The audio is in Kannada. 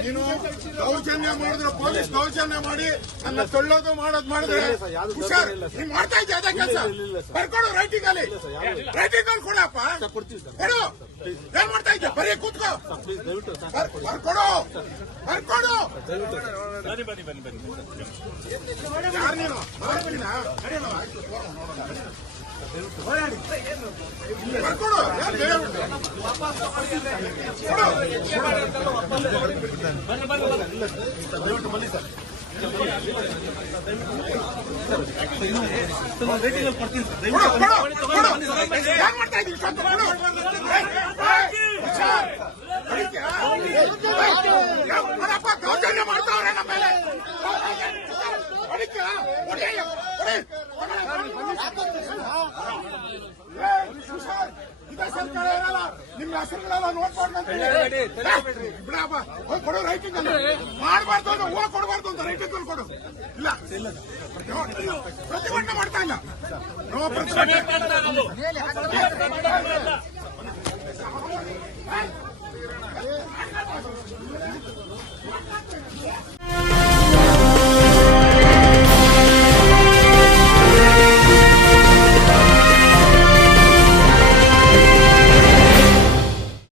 ನಾನು ದೌರ್ಜನ್ಯ ಮಾಡಿದ್ರೆ ಪೊಲೀಸ್ ದೌರ್ಜನ್ಯ ಮಾಡಿ ನನ್ನ ತೊಳ್ಳೋದು ಮಾಡೋದು ಮಾಡಿದ್ರೆ ಹುಷಾರ್ ನೀನ್ ಮಾಡ್ತಾ ಇದ್ದೆ ಅದೇ ಕೆಲಸ ಬರ್ಕೊಡು ರೈಟಿಂಗ್ ಅಲ್ಲಿ ರೈಟಿಂಗ್ ಅಲ್ಲಿ ಕೊಡಪ್ಪ ಕೊಡು ಏನ್ ಮಾಡ್ತಾ ಇದ್ದೆ ಬರೀ ಕೂತ್ಕೋ ಬರ್ಕೊಡು ಬರ್ಕೊಡು ಯಾರು ನೀನು ದಯವಿಟ್ಟು? ಕೊಡು ರೇಟಿಂಗ್ ಅಲ್ಲಿ ಕೊಡ್ತೀನಿ ಸರ್ ದೌರ್ಜನ್ಯ ಮಾಡ್ತಾವ್ರೆ ನಮ್ಮ ಮೇಲೆ. ಹೊಡಿತ್ಯಾ? ಹೊಡಿಯಯ್ಯ, ಹೊಡಿ. ಸರ್ಕಾರ ಇರಲ್ಲ ನಿಮ್ಮ ಹೆಸರುಗಳೆಲ್ಲ ಅಂತ. ಏಯ್, ಬಿಡಪ್ಪ ಹೋಗಿ ಕೊಡು ರೈಟಿಂಗ್ ಅಲ್ಲಿ ಮಾಡಬಾರ್ದು ಅಂದ್ರೆ ಹೋಗಿ ಕೊಡಬಾರ್ದು ಅಂತ ರೈಟಿಂಗ್ ಅಲ್ಲಿ ಕೊಡು. ಇಲ್ಲ. ಪ್ರತಿಭಟನೆ ಮಾಡ್ತಾ ಇಲ್ಲ. ನೋ ಪ್ರತಿಭಟನೆ.